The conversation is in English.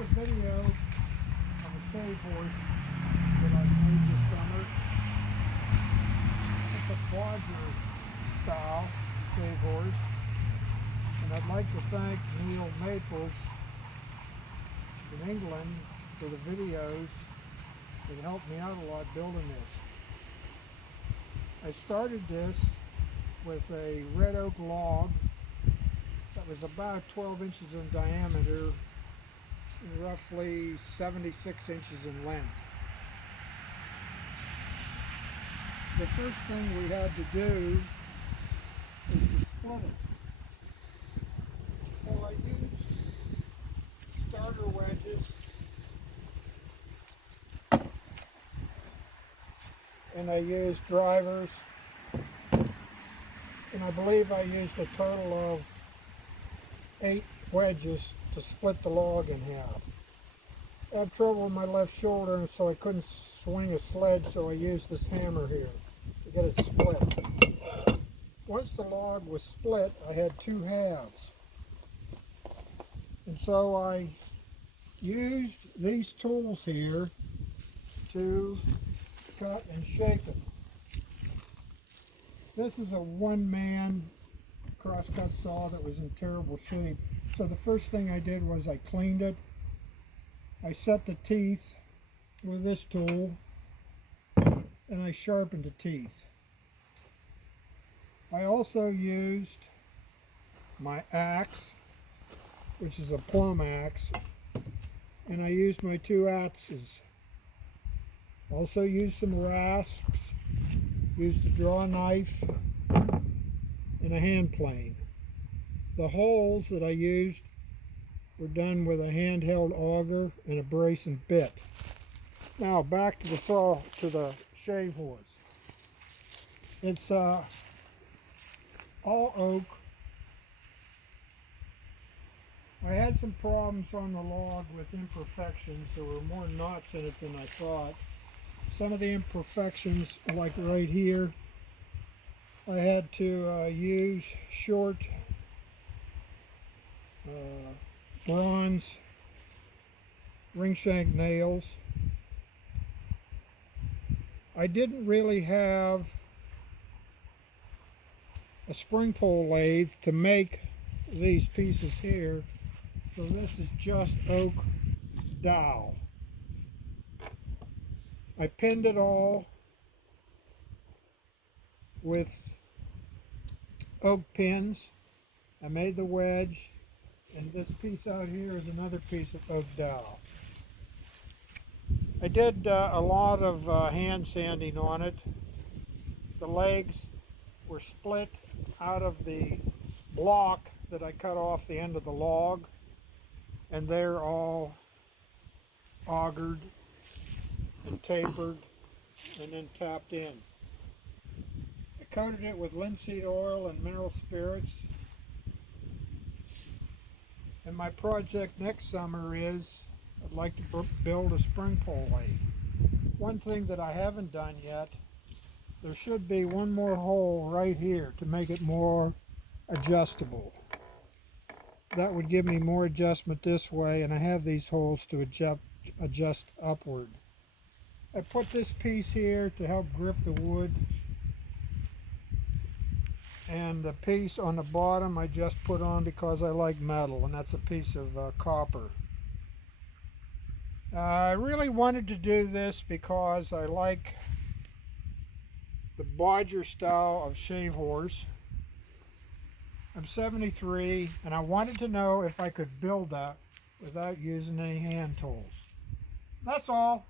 a video of a shave horse that I made this summer. It's a Bodger style shave horse. And I'd like to thank Neil Maples in England for the videos that helped me out a lot building this. I started this with a red oak log that was about 12 inches in diameter and roughly 76 inches in length. The first thing we had to do is to split it. So I used starter wedges and I used drivers, and I believe I used a total of 8 wedges to split the log in half. I have trouble with my left shoulder, and so I couldn't swing a sled, so I used this hammer here to get it split. Once the log was split, I had 2 halves. And so I used these tools here to cut and shape it. This is a one-man crosscut saw that was in terrible shape. So the first thing I did was I cleaned it. I set the teeth with this tool and I sharpened the teeth. I also used my axe, which is a plumb axe, and I used my 2 adzes. Also used some rasps, used a draw knife, and a hand plane. The holes that I used were done with a handheld auger and a brace and bit. Now back to the shave horse. It's all oak. I had some problems on the log with imperfections. There were more knots in it than I thought. Some of the imperfections, like right here, I had to use short bronze ring shank nails. I didn't really have a spring pole lathe to make these pieces here, so this is just oak dowel. I pinned it all with oak pins. I made the wedge, and this piece out here is another piece of oak dowel. I did a lot of hand sanding on it. The legs were split out of the block that I cut off the end of the log, and they're all augered and tapered and then tapped in. I coated it with linseed oil and mineral spirits. And my project next summer is I'd like to build a spring pole lathe. One thing that I haven't done yet, there should be one more hole right here to make it more adjustable. That would give me more adjustment this way, and I have these holes to adjust upward. I put this piece here to help grip the wood, and the piece on the bottom I just put on because I like metal, and that's a piece of copper. I really wanted to do this because I like the Bodger style of shave horse. I'm 73, and I wanted to know if I could build that without using any hand tools. That's all.